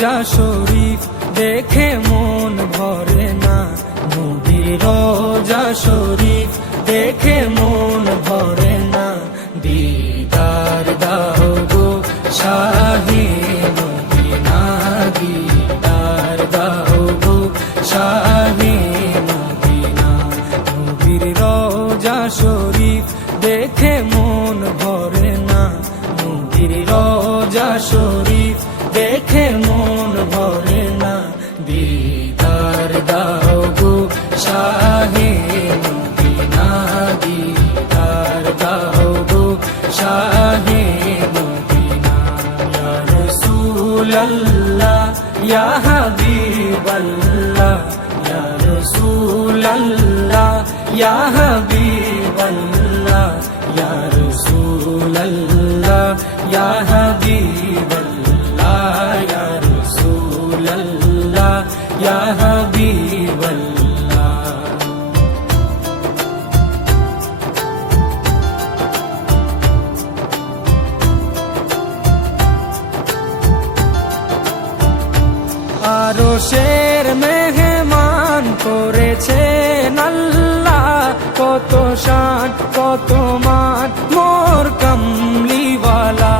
রোজা শরীফ দেখে মন ভরে না, নবীর রোজা শরীফ দেখে মন ভরে না। দিদার দাও গো শাহে মদিনা, দিদার দাও গো শাহে মদিনা। নবীর রোজা শরীফ দেখে মন ভরে না, নবীর রোজা শরীফ দেখে মন ভরে না। দিদার দাও গো শাহে মদিনা, দিদার দাও গো শাহে মদিনা। ইয়া রাসূলাল্লাহ ইয়া হাবিবাল্লাহ, ইয়া রাসূলাল্লাহ ইয়া হাবিবাল্লাহ, ইয়া রাসূলাল্লাহ ইয়া হাবিবাল্লাহ, ইয়া রাসূলাল্লাহ ইয়া হাবিবাল্লাহ। আরশের মেহমান করেছেন আল্লাহ, কত শান কত মান মোর কামলিওয়ালা।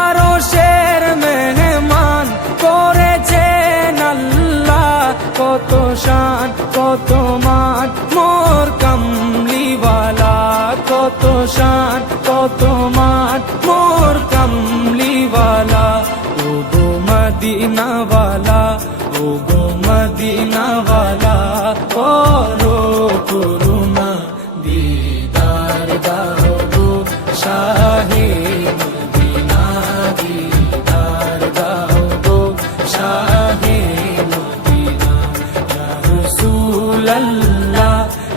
আরশের মেহমান করেছেন আল্লাহ, কত শান কত মান মোর কামলিওয়ালা, কত শান কত মান মোর কামলিওয়ালা। ও গো মদিনাওয়ালা, ও গো মদিনাওয়ালা, করো করুণা, দিদার দাও গো শাহে মদিনা, দিদার দাও গো শাহে মদিনা। ইয়া রাসূলাল্লাহ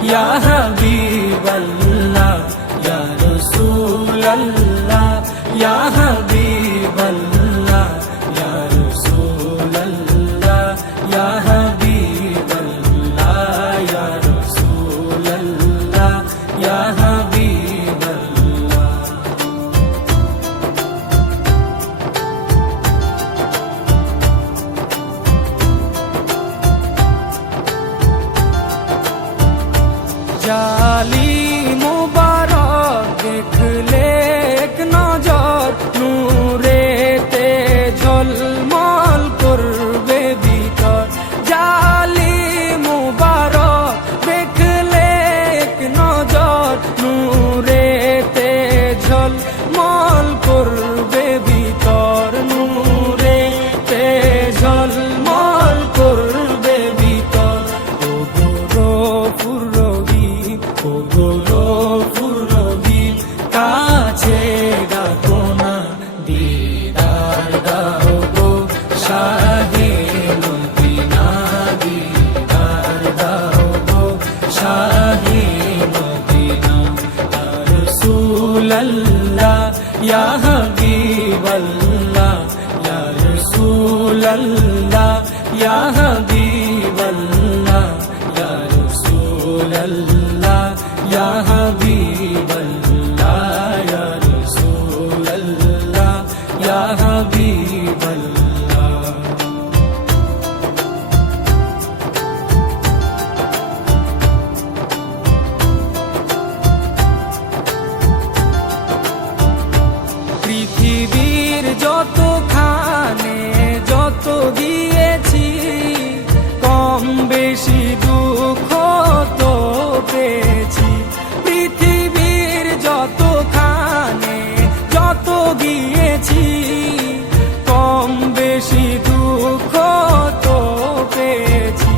ইয়া হাবিবাল্লাহ, ইয়া রাসূলাল্লাহ ইয়া হাবিবাল্লাহ, ইয়া রাসূলাল্লাহ ইয়া হাবিবাল্লাহ, ইয়া রাসূলাল্লাহ ইয়া হাবিবাল্লাহ। জালি মুবারক দেখলে এক নজর, নূরেতে ঝলমল করবে ভিতর। জালি মুবারক দেখলে এক নজর, নূরেতে ঝলমল করবে ভিতর, নূরেতে ঝলমল করবে ভিতর। ও গো রহিম, ও গো রহিম, কাছে ডাকো না, দিদার দাও গো শাহে মদিনা, দিদার দাও গো শাহে মদিনা। ইয়া রাসূলাল্লাহ ইয়া হাবিবাল্লাহ, ইয়া রাসূলাল্লাহ ইয়া হাবিবাল্লাহ, ইয়া রাসূলাল্লাহ ইয়া হাবিবাল্লাহ, ইয়া রাসূলাল্লাহ ইয়া হাবিবাল্লাহ। পৃথিবীর যতখানে যত দিয়েছি, কম বেশি দুঃখ তো পেয়েছি। পৃথিবীর যতখানে যত দিয়েছি, কম বেশি দুঃখ তো পেয়েছি,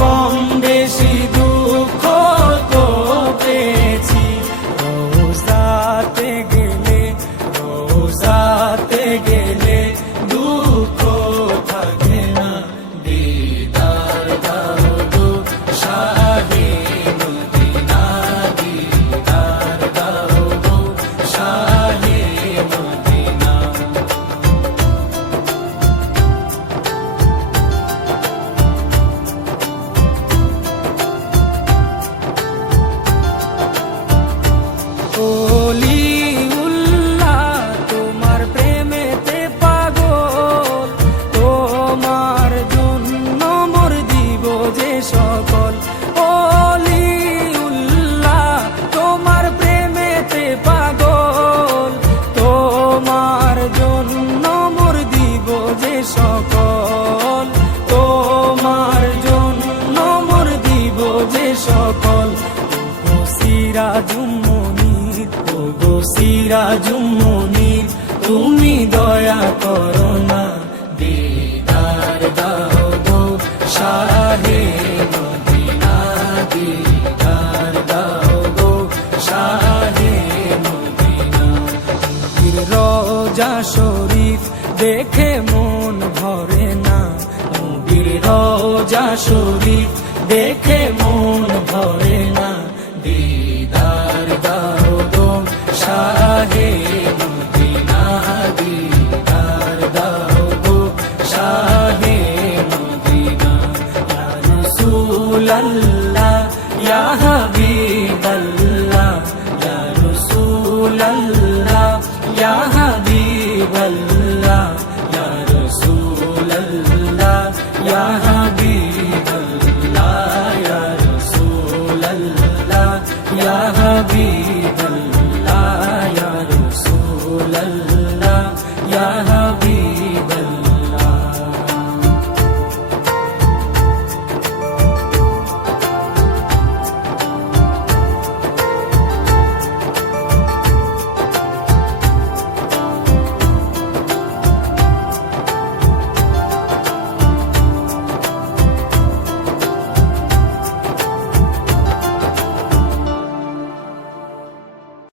কম বেশি দুঃখ তো পেয়েছি। রোজাতে গেলে, রোজাতে গেলে দুঃখ থাকে না, দিদার দাও গো শাহে মদিনা, দিদার দাও গো শাহে মদিনা। সিরাজুম মুনির তুমি দয়া করো না, দিদার দাও গো শাহে মদিনা, দিদার দাও গো শাহে মদিনা। নবীর রওজা শরীফ দেখে মন ভরে না, নবীর রওজা শরীফ দেখে মন ভরে না, দিদার দাও গো শাহে মদিনা, দিদার দাও গো শাহে মদিনা। ইয়া রাসূলাল্লাহ ইয়া হাবিবাল্লাহ, ইয়া রাসূলাল্লাহ ইয়া হাবিবাল্লাহ, ইয়া রাসূলাল্লাহ ইয়া হাবিবাল্লাহ, ইয়া রাসূলাল্লাহ ইয়া হাবিবাল্লাহ, ইয়া রাসূলাল্লাহ ইয়া